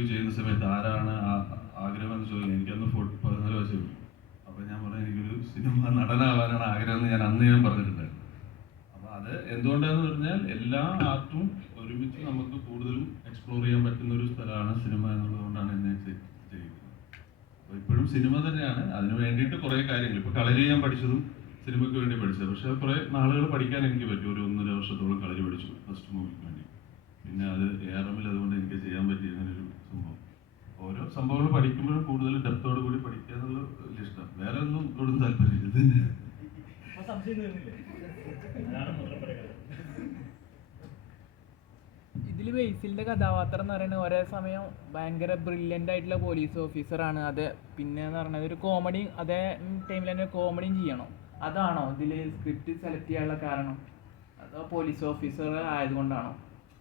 Interview ചെയ്യുന്ന സമയത്ത് ആരാണ് ആഗ്രഹം എന്ന് ചോദിക്കുന്നത് എനിക്കന്ന് ഫോ- പതിനാല് വയസ്സേ അപ്പൊ അപ്പോൾ ഞാൻ പറഞ്ഞു എനിക്കൊരു സിനിമ നടനാവാനാണ് ആഗ്രഹം എന്ന് ഞാൻ അന്ന് ഞാൻ പറഞ്ഞിട്ടുണ്ടായിരുന്നു. അപ്പോൾ അത് എന്തുകൊണ്ടാന്ന് പറഞ്ഞാൽ എല്ലാ ആർട്ടും ഒരുമിച്ച് നമുക്ക് കൂടുതലും എക്സ്പ്ലോർ ചെയ്യാൻ പറ്റുന്ന ഒരു സ്ഥലമാണ് സിനിമ എന്നുള്ളതുകൊണ്ടാണ് എന്നെ ചെയ്യുന്നത് ഇപ്പോഴും സിനിമ തന്നെയാണ്. അതിന് വേണ്ടിയിട്ട് കുറേ കാര്യങ്ങൾ. ഇപ്പോൾ കളരി ഞാൻ പഠിച്ചതും സിനിമയ്ക്ക് വേണ്ടി പഠിച്ചത്. പക്ഷെ കുറേ നാളുകൾ പഠിക്കാൻ എനിക്ക് പറ്റി. ഒരു ഒന്നര വർഷത്തോളം കളരി പഠിച്ചു. ഫസ്റ്റ് മൂവിക്ക് വേണ്ടി. പിന്നെ അത് എമ്മിൽ അതുകൊണ്ട് എനിക്ക് ചെയ്യാൻ പറ്റിയ സംഭവങ്ങൾ പഠിക്കുമ്പോഴും കൂടുതൽ ഡെപ്തോട് കൂടി പഠിക്കുക എന്നുള്ള വലിയ ഇഷ്ടം. വേറെ ഒന്നും ഒന്നും താല്പര്യമില്ല. ഇത് ഇതിൽ ഇതിൽ ബേസിലിന്റെ കഥാപാത്രം എന്ന് പറയുന്നത് ഒരേ സമയം ഭയങ്കര ബ്രില്യന്റ് ആയിട്ടുള്ള പോലീസ് ഓഫീസറാണ് അത് പിന്നെ എന്ന് പറയുന്നത് ഒരു കോമഡി അതേ ടൈമിൽ തന്നെ കോമഡിയും ചെയ്യണം. അതാണോ ഇതിൽ സ്ക്രിപ്റ്റ് സെലക്ട് ചെയ്യാനുള്ള കാരണം? അതോ പോലീസ് ഓഫീസർ ആയതുകൊണ്ടാണോ?